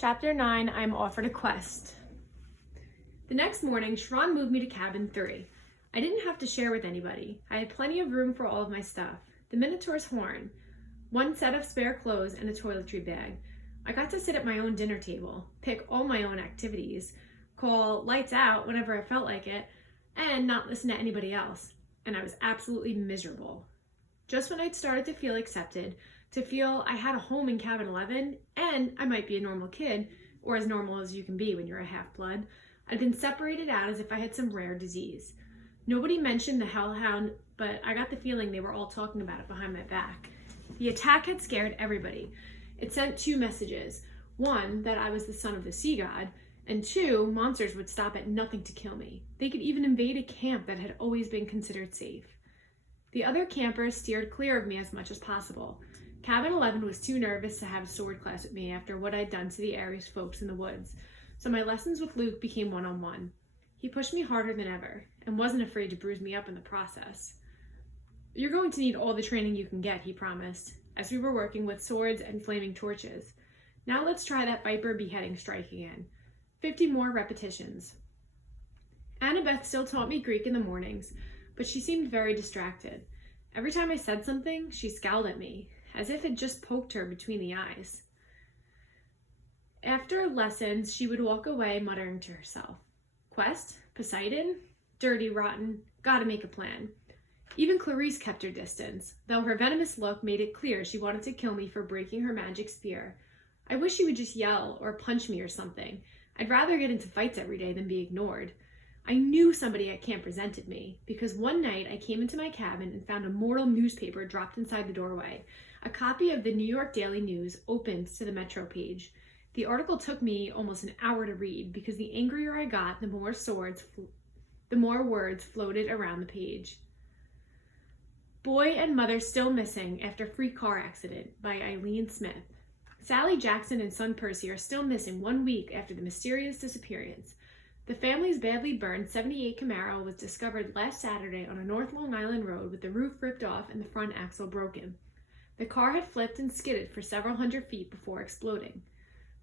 Chapter 9, I'm offered a quest. The next morning, Sharon moved me to cabin 3. I didn't have to share with anybody. I had plenty of room for all of my stuff. The Minotaur's horn, one set of spare clothes, and a toiletry bag. I got to sit at my own dinner table, pick all my own activities, call lights out whenever I felt like it, and not listen to anybody else. And I was absolutely miserable. Just when I'd started to feel accepted, to feel I had a home in cabin 11, and I might be a normal kid, or as normal as you can be when you're a half-blood, I'd been separated out as if I had some rare disease. Nobody mentioned the hellhound, but I got the feeling they were all talking about it behind my back. The attack had scared everybody. It sent 2 messages. 1, that I was the son of the sea god, and 2, monsters would stop at nothing to kill me. They could even invade a camp that had always been considered safe. The other campers steered clear of me as much as possible. Cabin 11 was too nervous to have a sword class with me after what I'd done to the Ares folks in the woods, so my lessons with Luke became one-on-one. He pushed me harder than ever, and wasn't afraid to bruise me up in the process. "You're going to need all the training you can get," he promised, as we were working with swords and flaming torches. "Now let's try that Viper beheading strike again. 50 more repetitions." Annabeth still taught me Greek in the mornings, but she seemed very distracted. Every time I said something, she scowled at me, as if it just poked her between the eyes. After lessons, she would walk away muttering to herself, "Quest? Poseidon? Dirty, rotten. Gotta make a plan." Even Clarice kept her distance, though her venomous look made it clear she wanted to kill me for breaking her magic spear. I wish she would just yell or punch me or something. I'd rather get into fights every day than be ignored. I knew somebody at camp resented me, because one night I came into my cabin and found a mortal newspaper dropped inside the doorway. A copy of the New York Daily News opened to the Metro page. The article took me almost an hour to read, because the angrier I got, the more words floated around the page. "Boy and Mother Still Missing After Freak Car Accident" by Eileen Smith. Sally Jackson and son Percy are still missing 1 week after the mysterious disappearance. The family's badly burned '78 Camaro was discovered last Saturday on a North Long Island road with the roof ripped off and the front axle broken. The car had flipped and skidded for several hundred feet before exploding.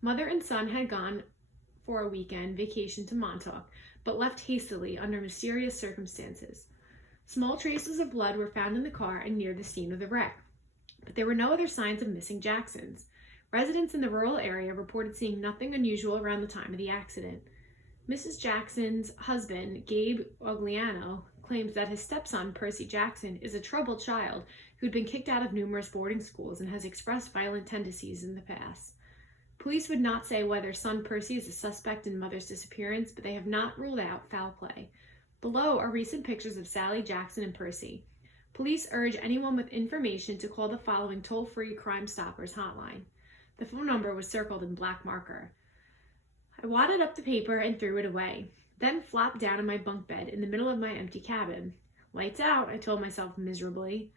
Mother and son had gone for a weekend vacation to Montauk, but left hastily under mysterious circumstances. Small traces of blood were found in the car and near the scene of the wreck, but there were no other signs of missing Jacksons. Residents in the rural area reported seeing nothing unusual around the time of the accident. Mrs. Jackson's husband, Gabe Ogliano, claims that his stepson, Percy Jackson, is a troubled child who'd been kicked out of numerous boarding schools and has expressed violent tendencies in the past. Police would not say whether son Percy is a suspect in mother's disappearance, but they have not ruled out foul play. Below are recent pictures of Sally Jackson and Percy. Police urge anyone with information to call the following toll-free Crime Stoppers hotline. The phone number was circled in black marker. I wadded up the paper and threw it away, then flopped down in my bunk bed in the middle of my empty cabin. "Lights out," I told myself miserably.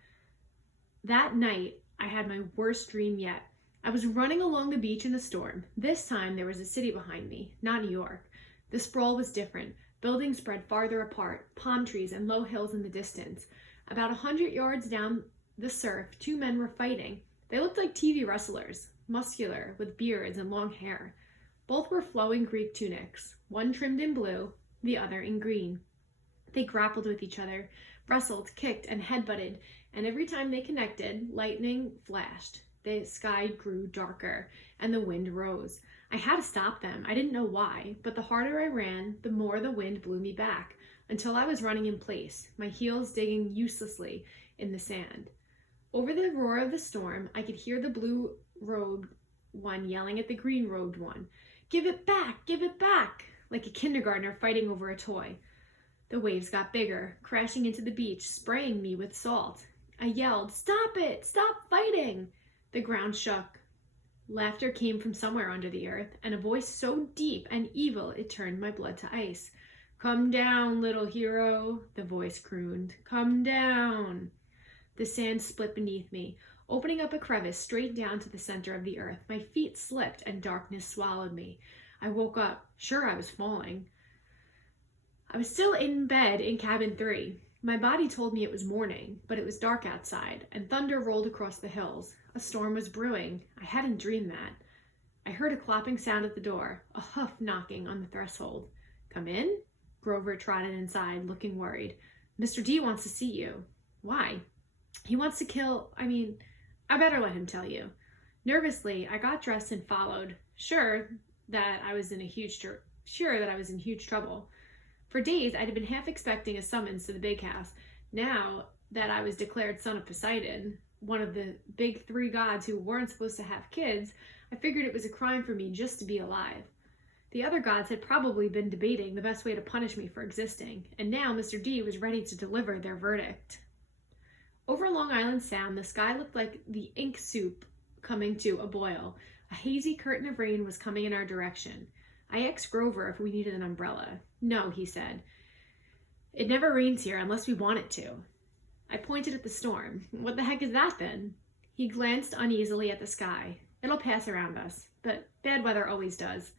That night, I had my worst dream yet. I was running along the beach in a storm. This time, there was a city behind me, not New York. The sprawl was different. Buildings spread farther apart, palm trees and low hills in the distance. About 100 yards down the surf, 2 men were fighting. They looked like TV wrestlers, muscular, with beards and long hair. Both were flowing Greek tunics, one trimmed in blue, the other in green. They grappled with each other, wrestled, kicked, and headbutted, and every time they connected, lightning flashed. The sky grew darker, and the wind rose. I had to stop them. I didn't know why, but the harder I ran, the more the wind blew me back, until I was running in place, my heels digging uselessly in the sand. Over the roar of the storm, I could hear the blue-robed one yelling at the green-robed one, "Give it back! Give it back!" like a kindergartner fighting over a toy. The waves got bigger, crashing into the beach, spraying me with salt. I yelled, "Stop it! Stop fighting!" The ground shook. Laughter came from somewhere under the earth, and a voice so deep and evil it turned my blood to ice. "Come down, little hero," the voice crooned. "Come down." The sand split beneath me, opening up a crevice straight down to the center of the earth. My feet slipped and darkness swallowed me. I woke up, sure I was falling. I was still in bed in cabin 3. My body told me it was morning, but it was dark outside, and thunder rolled across the hills. A storm was brewing. I hadn't dreamed that. I heard a clopping sound at the door, a hoof knocking on the threshold. Come in? Grover trotted inside, looking worried. Mr. D wants to see you. Why? He wants to kill, I better let him tell you. Nervously, I got dressed and followed, sure that I was in huge trouble. For days, I'd been half expecting a summons to the big house. Now that I was declared son of Poseidon, one of the big three gods who weren't supposed to have kids, I figured it was a crime for me just to be alive. The other gods had probably been debating the best way to punish me for existing, and now Mr. D was ready to deliver their verdict. Over Long Island Sound, the sky looked like the ink soup coming to a boil. A hazy curtain of rain was coming in our direction. I asked Grover if we needed an umbrella. No, he said. It never rains here unless we want it to. I pointed at the storm. What the heck is that then? He glanced uneasily at the sky. It'll pass around us, but bad weather always does.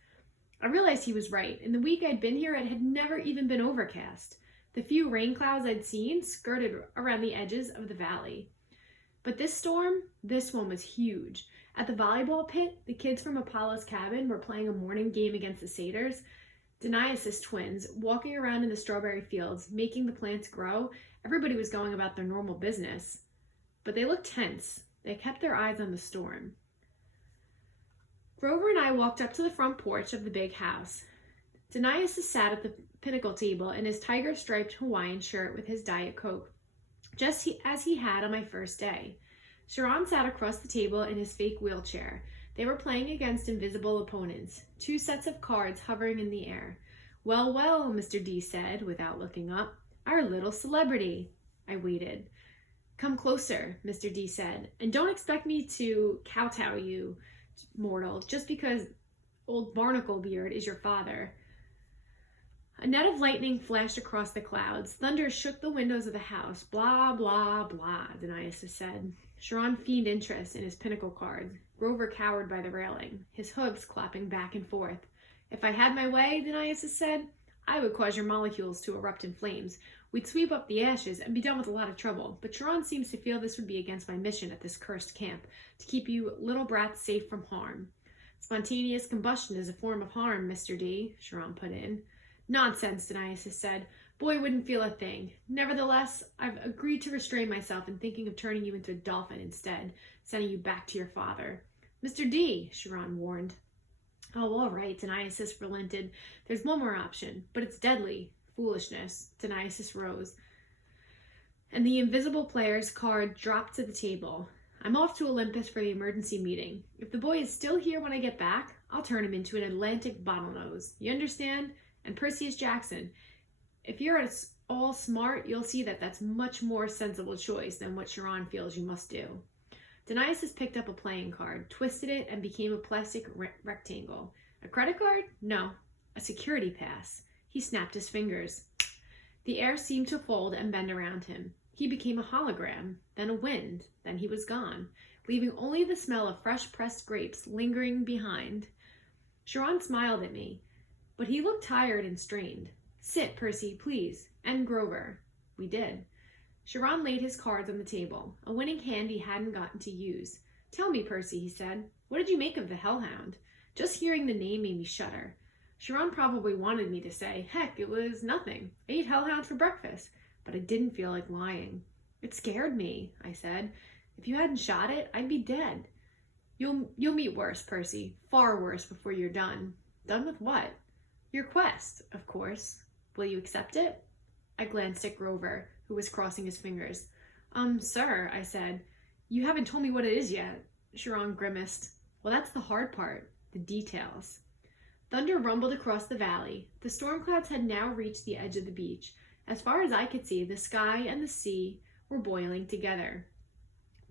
I realized he was right. In the week I'd been here, it had never even been overcast. The few rain clouds I'd seen skirted around the edges of the valley. But this one was huge. At the volleyball pit, the kids from Apollo's cabin were playing a morning game against the satyrs. Dionysus twins, walking around in the strawberry fields, making the plants grow. Everybody was going about their normal business. But they looked tense. They kept their eyes on the storm. Grover and I walked up to the front porch of the big house. Dionysus sat at the pinnacle table in his tiger-striped Hawaiian shirt with his Diet Coke, just as he had on my first day. Sharon sat across the table in his fake wheelchair. They were playing against invisible opponents, 2 sets of cards hovering in the air. Well, well, Mr. D said, without looking up. Our little celebrity. I waited. Come closer, Mr. D said, and don't expect me to kowtow you, mortal, just because old Barnacle-beard is your father. A net of lightning flashed across the clouds. Thunder shook the windows of the house. Blah, blah, blah, Dionysus said. Sharon feigned interest in his pinnacle cards. Grover cowered by the railing, his hooves clapping back and forth. If I had my way, Dionysus said, I would cause your molecules to erupt in flames. We'd sweep up the ashes and be done with a lot of trouble, but Sharon seems to feel this would be against my mission at this cursed camp, to keep you little brats safe from harm. Spontaneous combustion is a form of harm, Mr. D, Sharon put in. Nonsense, Dionysus said. Boy wouldn't feel a thing. Nevertheless, I've agreed to restrain myself in thinking of turning you into a dolphin instead, sending you back to your father. Mr. D, Sharon warned. Oh, all right, Dionysus relented. There's one more option, but it's deadly. Foolishness. Dionysus rose, and the invisible player's card dropped to the table. I'm off to Olympus for the emergency meeting. If the boy is still here when I get back, I'll turn him into an Atlantic bottlenose. You understand? And Perseus Jackson. If you're at all smart, you'll see that that's much more sensible choice than what Sharon feels you must do. Dionysus picked up a playing card, twisted it, and became a plastic rectangle. A credit card? No. A security pass. He snapped his fingers. The air seemed to fold and bend around him. He became a hologram, then a wind, then he was gone, leaving only the smell of fresh pressed grapes lingering behind. Sharon smiled at me, but he looked tired and strained. Sit, Percy, please, and Grover. We did. Sharon laid his cards on the table, a winning hand he hadn't gotten to use. Tell me, Percy, he said, what did you make of the Hellhound? Just hearing the name made me shudder. Sharon probably wanted me to say, heck, it was nothing. I ate Hellhound for breakfast, but I didn't feel like lying. It scared me, I said. If you hadn't shot it, I'd be dead. You'll meet worse, Percy, far worse before you're done. Done with what? Your quest, of course. Will you accept it? I glanced at Grover, who was crossing his fingers. Sir, I said, you haven't told me what it is yet. Sharon grimaced. Well, that's the hard part, the details. Thunder rumbled across the valley. The storm clouds had now reached the edge of the beach. As far as I could see, the sky and the sea were boiling together.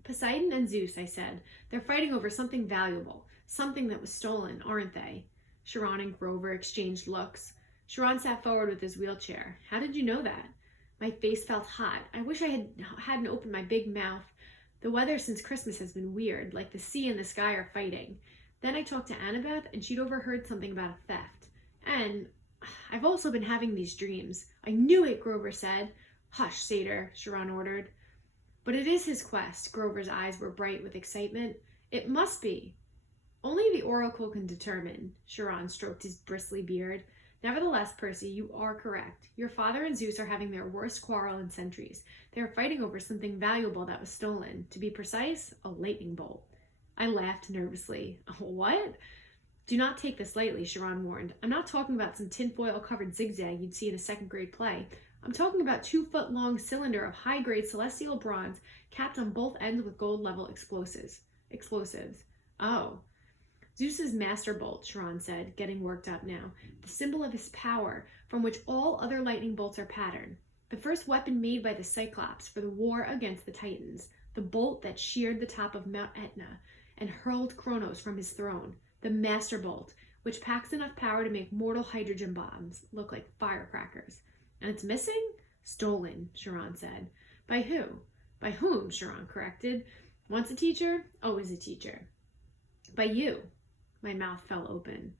Poseidon and Zeus, I said. They're fighting over something valuable, something that was stolen, aren't they? Sharon and Grover exchanged looks. Sharon sat forward with his wheelchair. How did you know that? My face felt hot. I wish I hadn't opened my big mouth. The weather since Christmas has been weird, like the sea and the sky are fighting. Then I talked to Annabeth, and she'd overheard something about a theft. And I've also been having these dreams. I knew it, Grover said. Hush, Satyr, Sharon ordered. But it is his quest. Grover's eyes were bright with excitement. It must be. Only the oracle can determine. Chiron stroked his bristly beard. Nevertheless, Percy, you are correct. Your father and Zeus are having their worst quarrel in centuries. They are fighting over something valuable that was stolen. To be precise, a lightning bolt. I laughed nervously. What? Do not take this lightly, Chiron warned. I'm not talking about some tinfoil-covered zigzag you'd see in a second-grade play. I'm talking about 2-foot-long cylinder of high-grade celestial bronze capped on both ends with gold-level explosives. Oh. Zeus's master bolt, Chiron said, getting worked up now. The symbol of his power, from which all other lightning bolts are patterned. The first weapon made by the Cyclops for the war against the Titans. The bolt that sheared the top of Mount Etna and hurled Kronos from his throne. The master bolt, which packs enough power to make mortal hydrogen bombs look like firecrackers. And it's missing? Stolen, Chiron said. By who? By whom, Chiron corrected. Once a teacher, always a teacher. By you. My mouth fell open.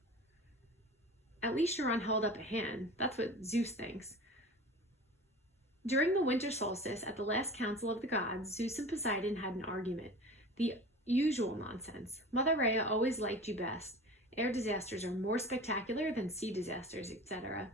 At least Chiron held up a hand. That's what Zeus thinks. During the winter solstice at the last council of the gods, Zeus and Poseidon had an argument. The usual nonsense. Mother Rhea always liked you best. Air disasters are more spectacular than sea disasters, etc.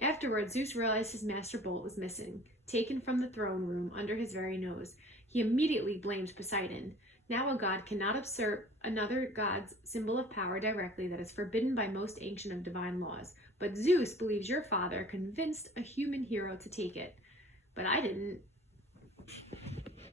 Afterwards, Zeus realized his master bolt was missing, taken from the throne room under his very nose. He immediately blamed Poseidon. Now a god cannot usurp another god's symbol of power directly that is forbidden by most ancient of divine laws. But Zeus believes your father convinced a human hero to take it. But I didn't.